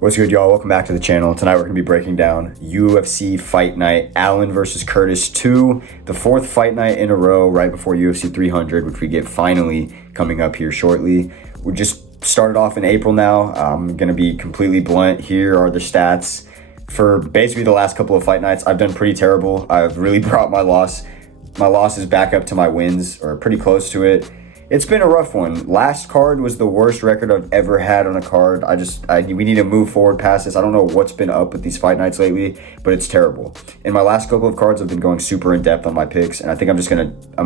What's good, y'all? Welcome back to the channel. Tonight we're going to be breaking down UFC Fight Night, Allen versus Curtis 2, the fourth fight night in a row right before UFC 300, which we get finally coming up here shortly. We just started off in April now. I'm going to be completely blunt. Here are the stats. For basically the last couple of fight nights, I've done pretty terrible. I've really brought my losses back up to my wins, or pretty close to it. It's been a rough one. Last card was the worst record I've ever had on a card. We need to move forward past this. I don't know what's been up with these fight nights lately, but it's terrible. In my last couple of cards, I've been going super in depth on my picks, and I think I'm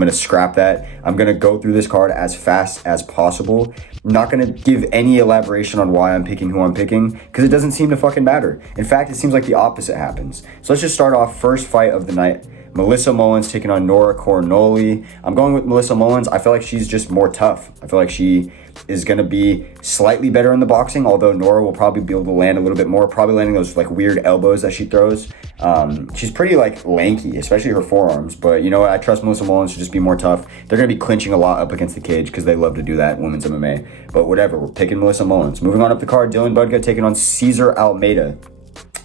gonna scrap that. I'm gonna go through this card as fast as possible. I'm not gonna give any elaboration on why I'm picking who I'm picking, because it doesn't seem to fucking matter. In fact, it seems like the opposite happens. So let's just start off. First fight of the night. Melissa Mullins taking on Nora Cornolle. I'm going with Melissa Mullins. I feel like she's just more tough. I feel like she is going to be slightly better in the boxing, although Nora will probably be able to land a little bit more, probably landing those like weird elbows that she throws. She's pretty like lanky, especially her forearms, but you know what? I trust Melissa Mullins to just be more tough. They're going to be clinching a lot up against the cage because they love to do that in women's MMA, but whatever, we're picking Melissa Mullins. Moving on up the card, Budka taking on Cesar Almeida.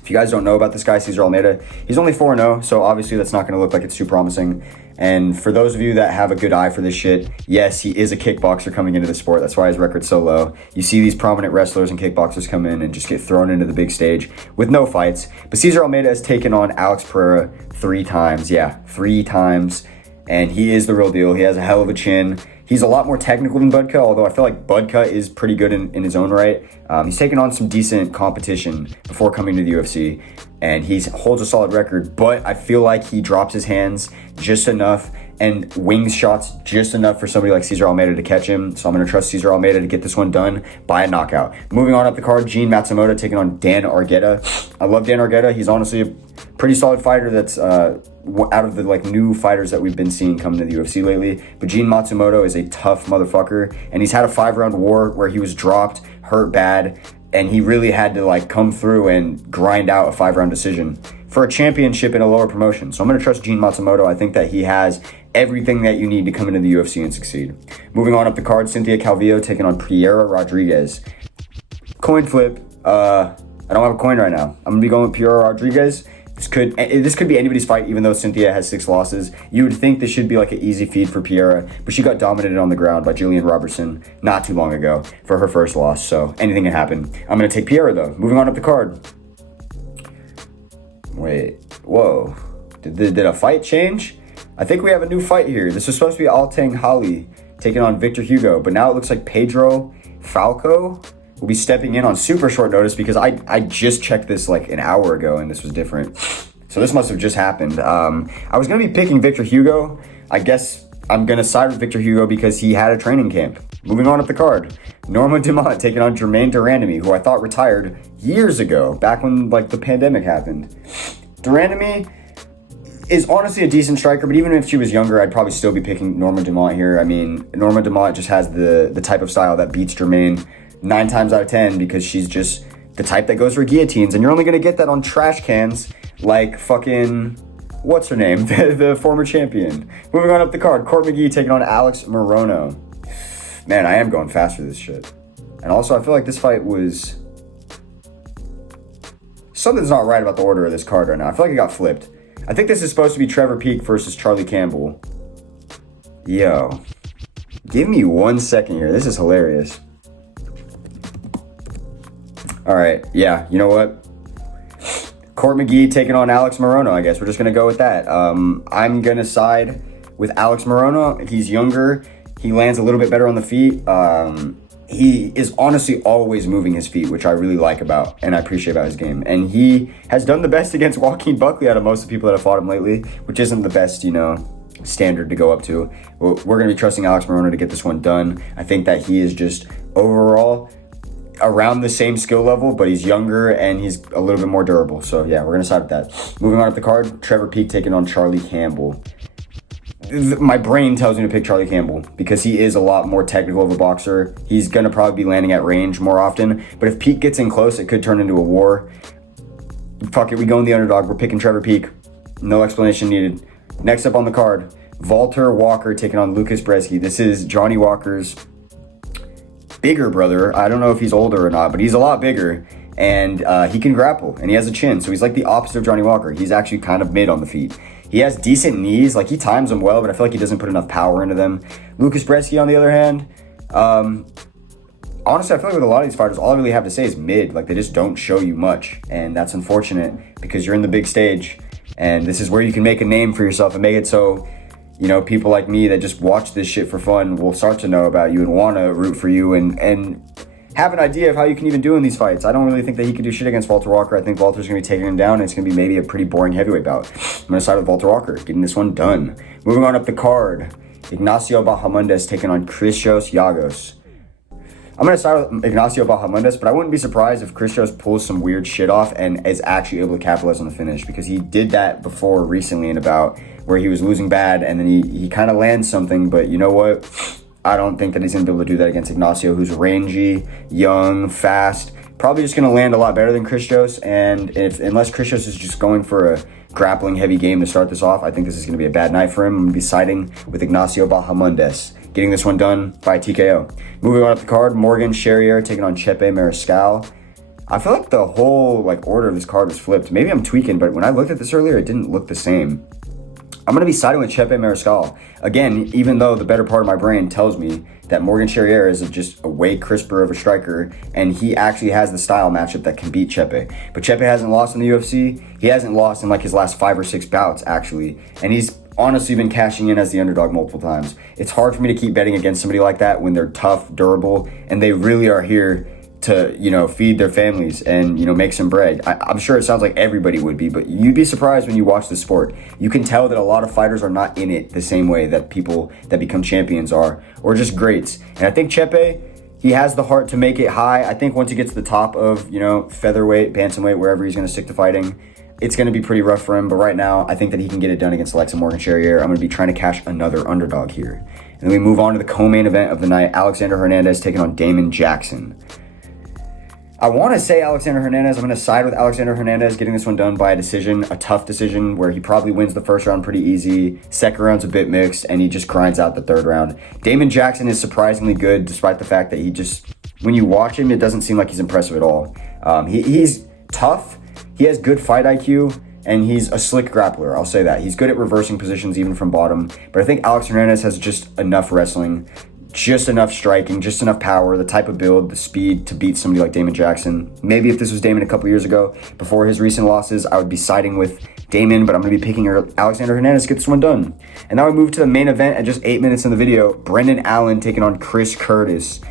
If you guys don't know about this guy, Cesar Almeida, he's only 4-0, so obviously that's not going to look like it's too promising. And for those of you that have a good eye for this shit, yes, he is a kickboxer coming into the sport. That's why his record's so low. You see these prominent wrestlers and kickboxers come in and just get thrown into the big stage with no fights. But Cesar Almeida has taken on Alex Pereira 3 times. Yeah, 3 times. And he is the real deal. He has a hell of a chin. He's a lot more technical than Budka, although I feel like Budka is pretty good in his own right. He's taken on some decent competition before coming to the UFC, and he holds a solid record, but I feel like he drops his hands just enough and wings shots just enough for somebody like Cesar Almeida to catch him. So I'm going to trust Cesar Almeida to get this one done by a knockout. Moving on up the card, Matsumoto taking on Dan Argueta. I love Dan Argueta. He's honestly a pretty solid fighter that's out of the like new fighters that we've been seeing coming to the UFC lately. But Matsumoto is a tough motherfucker, and he's had a 5-round war where he was dropped, hurt bad, and he really had to like come through and grind out a 5-round decision for a championship in a lower promotion. So I'm going to trust Matsumoto. I think that he has everything that you need to come into the UFC and succeed. Moving on up the card, Cynthia Calvillo taking on Piera Rodriguez. Coin flip. I don't have a coin right now. I'm going to be going with Piera Rodriguez. This could be anybody's fight, even though Cynthia has 6 losses. You would think this should be like an easy feed for Piera, but she got dominated on the ground by Jillian Robertson not too long ago for her first loss, so anything can happen. I'm going to take Piera, though. Moving on up the card. Wait, whoa. Did a fight change? I think we have a new fight here. This was supposed to be Alateng Heili taking on Victor Hugo, but now it looks like Pedro Falco will be stepping in on super short notice because I just checked this like an hour ago and this was different. So this must have just happened. I was going to be picking Victor Hugo. I guess I'm going to side with Victor Hugo because he had a training camp. Moving on up the card, Norma Dumont taking on Germaine Randamie, who I thought retired years ago, back when like the pandemic happened. Randamie is honestly a decent striker, but even if she was younger, I'd probably still be picking Norma Dumont here. I mean, Norma Dumont just has the type of style that beats Germaine 9 times out of 10 because she's just the type that goes for guillotines, and you're only going to get that on trash cans like fucking, what's her name, the former champion. Moving on up the card, McGee taking on Alex Morono. Man, I am going fast for this shit. And also, I feel like this fight was... Something's not right about the order of this card right now. I feel like it got flipped. I think this is supposed to be Trevor Peek versus Charlie Campbell. Yo. Give me 1 second here. This is hilarious. All right, yeah, you know what? McGee taking on Alex Morono, I guess. We're just going to go with that. I'm going to side with Alex Morono. He's younger. He lands a little bit better on the feet. He is honestly always moving his feet, which I really like about and I appreciate about his game. And he has done the best against Joaquin Buckley out of most of the people that have fought him lately, which isn't the best, standard to go up to. We're going to be trusting Alex Morono to get this one done. I think that he is just overall around the same skill level, but he's younger and he's a little bit more durable. So yeah, we're gonna side with that. Moving on up the card, Trevor Peek taking on Charlie Campbell. My brain tells me to pick Charlie Campbell because he is a lot more technical of a boxer. He's gonna probably be landing at range more often, but if Peek gets in close, it could turn into a war. Fuck it, we go in the underdog. We're picking Trevor Peek. No explanation needed. Next up on the card, Valter Walker taking on Lukasz Brzeski. This is Johnny Walker's bigger brother. I don't know if he's older or not, but he's a lot bigger. and he can grapple, and he has a chin. So he's like the opposite of Johnny Walker. He's actually kind of mid on the feet. He has decent knees, like he times them well, but I feel like he doesn't put enough power into them. Lukasz Brzeski, on the other hand, honestly, I feel like with a lot of these fighters, all I really have to say is mid. Like, they just don't show you much, and that's unfortunate because you're in the big stage, and this is where you can make a name for yourself and make it so, you know, people like me that just watch this shit for fun will start to know about you and want to root for you and have an idea of how you can even do in these fights. I don't really think that he could do shit against Valter Walker. I think Valter's going to be taking him down, and it's going to be maybe a pretty boring heavyweight bout. I'm going to side with Valter Walker, getting this one done. Moving on up the card, Ignacio Bahamondes taking on Christos Giagos. I'm going to start with Ignacio Bahamondes, but I wouldn't be surprised if Christos pulls some weird shit off and is actually able to capitalize on the finish, because he did that before recently in a bout where he was losing bad, and then he kind of lands something. But you know what? I don't think that he's going to be able to do that against Ignacio, who's rangy, young, fast. Probably just going to land a lot better than Christos, and unless Christos is just going for a grappling heavy game to start this off, I think this is going to be a bad night for him. I'm going to be siding with Ignacio Bahamondes, getting this one done by TKO. Moving on up the card, Morgan Charriere taking on Chepe Mariscal. I feel like the whole order of this card was flipped. Maybe I'm tweaking, but when I looked at this earlier, it didn't look the same. I'm going to be siding with Chepe Mariscal. Again, even though the better part of my brain tells me that Morgan Charriere is just a way crisper of a striker, and he actually has the style matchup that can beat Chepe. But Chepe hasn't lost in the UFC. He hasn't lost in his last 5 or 6 bouts, actually. And he's honestly been cashing in as the underdog multiple times. It's hard for me to keep betting against somebody like that when they're tough, durable, and they really are here to, feed their families and, make some bread. I'm sure it sounds like everybody would be, but you'd be surprised when you watch the sport. You can tell that a lot of fighters are not in it the same way that people that become champions are, or just greats. And I think Chepe, he has the heart to make it high. I think once he gets to the top of, featherweight, bantamweight, wherever he's going to stick to fighting, it's going to be pretty rough for him. But right now, I think that he can get it done against Alexa Morgan Charriere. I'm going to be trying to cash another underdog here. And then we move on to the co-main event of the night, Alexander Hernandez taking on Damon Jackson. I want to say Alexander Hernandez. I'm going to side with Alexander Hernandez, getting this one done by a decision, a tough decision, where he probably wins the first round pretty easy. Second round's a bit mixed, and he just grinds out the third round. Damon Jackson is surprisingly good, despite the fact that he just, when you watch him, it doesn't seem like he's impressive at all. He's tough. He has good fight IQ, and he's a slick grappler. I'll say that. He's good at reversing positions even from bottom. But I think Alex Hernandez has just enough wrestling, just enough striking, just enough power, the type of build, the speed to beat somebody like Damon Jackson. Maybe if this was Damon a couple years ago, before his recent losses, I would be siding with Damon, but I'm going to be picking Alexander Hernandez to get this one done. And now we move to the main event at just 8 minutes in the video. Brendan Allen taking on Chris Curtis.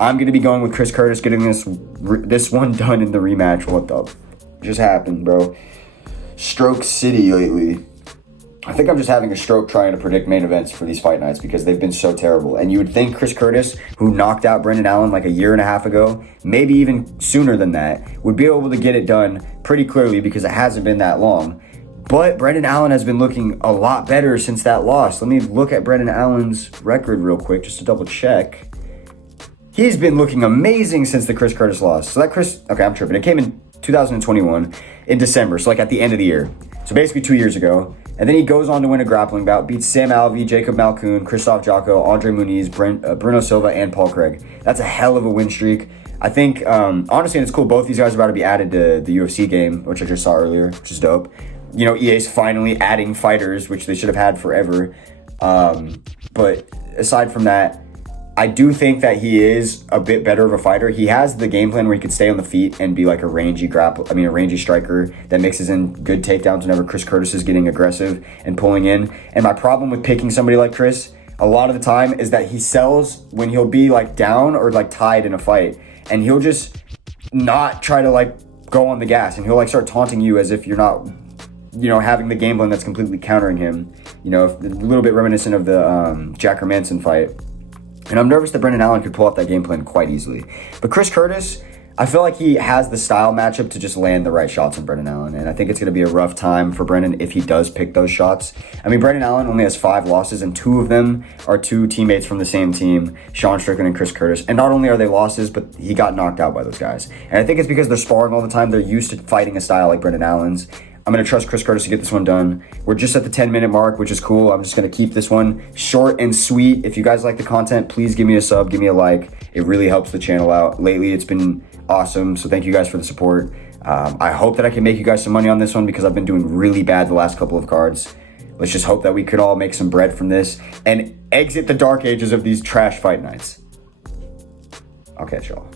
I'm going to be going with Chris Curtis, getting this one done in the rematch. What the just happened, bro? Stroke City lately. I think I'm just having a stroke trying to predict main events for these fight nights because they've been so terrible. And you would think Chris Curtis, who knocked out Brendan Allen like a year and a half ago, maybe even sooner than that, would be able to get it done pretty clearly because it hasn't been that long. But Brendan Allen has been looking a lot better since that loss. Let me look at Brendan Allen's record real quick just to double check. He's been looking amazing since the Chris Curtis loss. So okay, I'm tripping. It came in 2021 in December, so at the end of the year. So basically 2 years ago. And then he goes on to win a grappling bout, beats Sam Alvey, Jacob Malkoun, Christoph Jocko, Andre Muniz, Bruno Silva, and Paul Craig. That's a hell of a win streak. I think, honestly, and it's cool, both these guys are about to be added to the UFC game, which I just saw earlier, which is dope. EA's finally adding fighters, which they should have had forever. But aside from that, I do think that he is a bit better of a fighter. He has the game plan where he could stay on the feet and be like a rangy striker that mixes in good takedowns whenever Chris Curtis is getting aggressive and pulling in. And my problem with picking somebody like Chris a lot of the time is that he sells when he'll be down or tied in a fight, and he'll just not try to go on the gas, and he'll start taunting you as if you're not having the game plan that's completely countering him. A little bit reminiscent of the Jack Hermanson fight. And I'm nervous that Brendan Allen could pull off that game plan quite easily. But Chris Curtis, I feel like he has the style matchup to just land the right shots on Brendan Allen. And I think it's going to be a rough time for Brendan if he does pick those shots. I mean, Brendan Allen only has 5 losses, and 2 of them are 2 teammates from the same team, Sean Strickland and Chris Curtis. And not only are they losses, but he got knocked out by those guys. And I think it's because they're sparring all the time. They're used to fighting a style like Brendan Allen's. I'm going to trust Chris Curtis to get this one done. We're just at the 10-minute mark, which is cool. I'm just going to keep this one short and sweet. If you guys like the content, please give me a sub, give me a like. It really helps the channel out. Lately, it's been awesome. So thank you guys for the support. I hope that I can make you guys some money on this one because I've been doing really bad the last couple of cards. Let's just hope that we could all make some bread from this and exit the dark ages of these trash fight nights. I'll catch y'all.